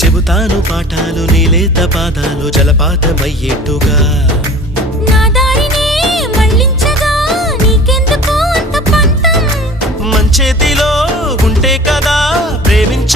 చెబుతాను పాఠాలు నీలేత పాదాలు జలపాతమయ్యేట్టుగా నా దారినే మళ్ళించగా నీకెందుకు అంత పంతం మంచేతిలో ఉంటే కదా ప్రేమించ